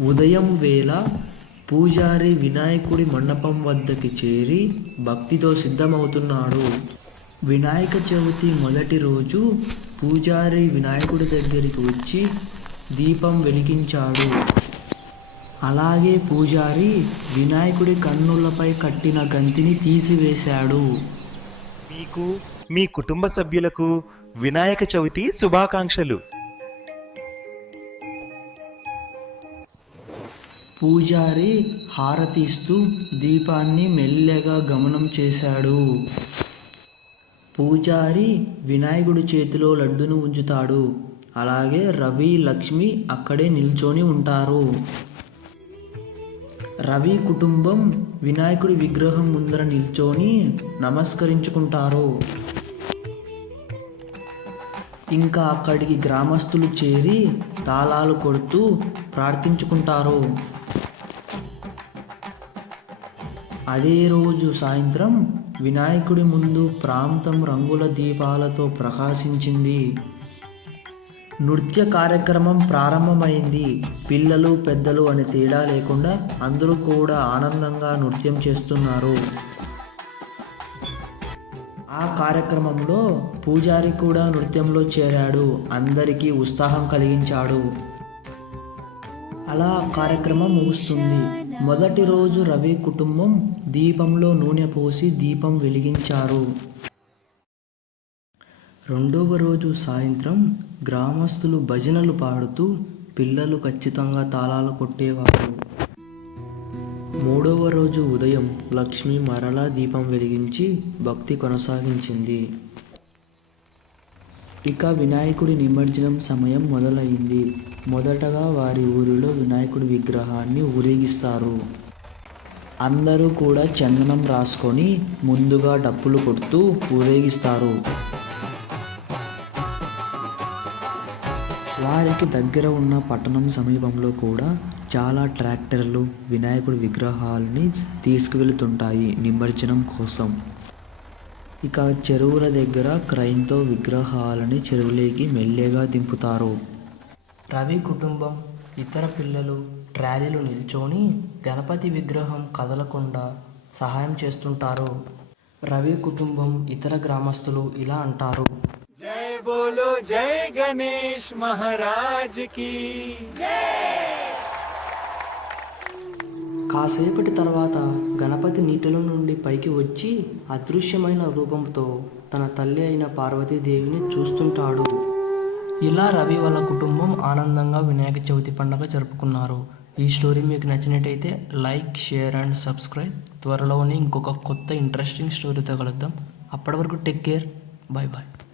ఉదయం వేళ పూజారి వినాయకుడి మండపం వద్దకి చేరి భక్తితో సిద్ధమవుతున్నాడు. వినాయక చవితి మొదటి రోజు పూజారి వినాయకుడి దగ్గరికి వచ్చి దీపం వెలిగించాడు. అలాగే పూజారి వినాయకుడి కన్నులపై కట్టిన గంతిని తీసివేశాడు. మీకు మీ కుటుంబ సభ్యులకు వినాయక చవితి శుభాకాంక్షలు. పూజారి హారతిస్తూ దీపాన్ని మెల్లగా గమనం చేశాడు. పూజారి వినాయకుడి చేతిలో లడ్డును ఉంచుతాడు. అలాగే రవి లక్ష్మి అక్కడే నిల్చొని ఉంటారు. రవి కుటుంబం వినాయకుడి విగ్రహం ముందర నిల్చొని నమస్కరించుకుంటారు. ఇంకా అక్కడికి గ్రామస్తులు చేరి తాళాలు కొడుతూ ప్రార్థించుకుంటారు. అదే రోజు సాయంత్రం వినాయకుడి ముందు ప్రాంతం రంగుల దీపాలతో ప్రకాశించింది. నృత్య కార్యక్రమం ప్రారంభమైంది. పిల్లలు పెద్దలు అనే తేడా లేకుండా అందరూ కూడా ఆనందంగా నృత్యం చేస్తున్నారు. ఆ కార్యక్రమంలో పూజారి కూడా నృత్యంలో చేరాడు. అందరికీ ఉత్సాహం కలిగించాడు. అలా కార్యక్రమం ముగుస్తుంది. మొదటి రోజు రవి కుటుంబం దీపంలో నూనె పోసి దీపం వెలిగించారు. రెండవ రోజు సాయంత్రం గ్రామస్తులు భజనలు పాడుతూ పిల్లలు ఖచ్చితంగా తాళాలు కొట్టేవారు. మూడవ రోజు ఉదయం లక్ష్మి మరలా దీపం వెలిగించి భక్తి కొనసాగించింది. ఇక వినాయకుడి నిమజ్జనం సమయం మొదలైంది. మొదటగా వారి ఊరిలో వినాయకుడి విగ్రహాన్ని ఊరేగిస్తారు. అందరూ కూడా చందనం రాసుకొని ముందుగా డప్పులు కొడుతూ ఊరేగిస్తారు. వారికి దగ్గర ఉన్న పట్టణం సమీపంలో కూడా చాలా ట్రాక్టర్లు వినాయకుడి విగ్రహాలని తీసుకువెళుతుంటాయి నిమజ్జనం కోసం. ఇక చెరువుల దగ్గర క్రైన్తో విగ్రహాలని చెరువులోకి మెల్లగా దింపుతారు. రవి కుటుంబం ఇతర పిల్లలు ట్రాలీలు నిల్చొని గణపతి విగ్రహం కదలకుండా సహాయం చేస్తుంటారు. రవి కుటుంబం ఇతర గ్రామస్తులు ఇలా అంటారు. జై బోలో జై గణేష్ మహారాజ్కి. కాసేపటి తర్వాత గణపతి నీటిలో నుండి పైకి వచ్చి అదృశ్యమైన రూపంతో తన తల్లి అయిన పార్వతీదేవిని చూస్తుంటాడు. ఇలా రవి వాళ్ళ కుటుంబం ఆనందంగా వినాయక చవితి పండుగ జరుపుకున్నారు. ఈ స్టోరీ మీకు నచ్చినట్టయితే లైక్ షేర్ అండ్ సబ్స్క్రైబ్. త్వరలోనే ఇంకొక కొత్త ఇంట్రెస్టింగ్ స్టోరీతో కలుద్దాం. అప్పటి వరకు టేక్ కేర్. Bye bye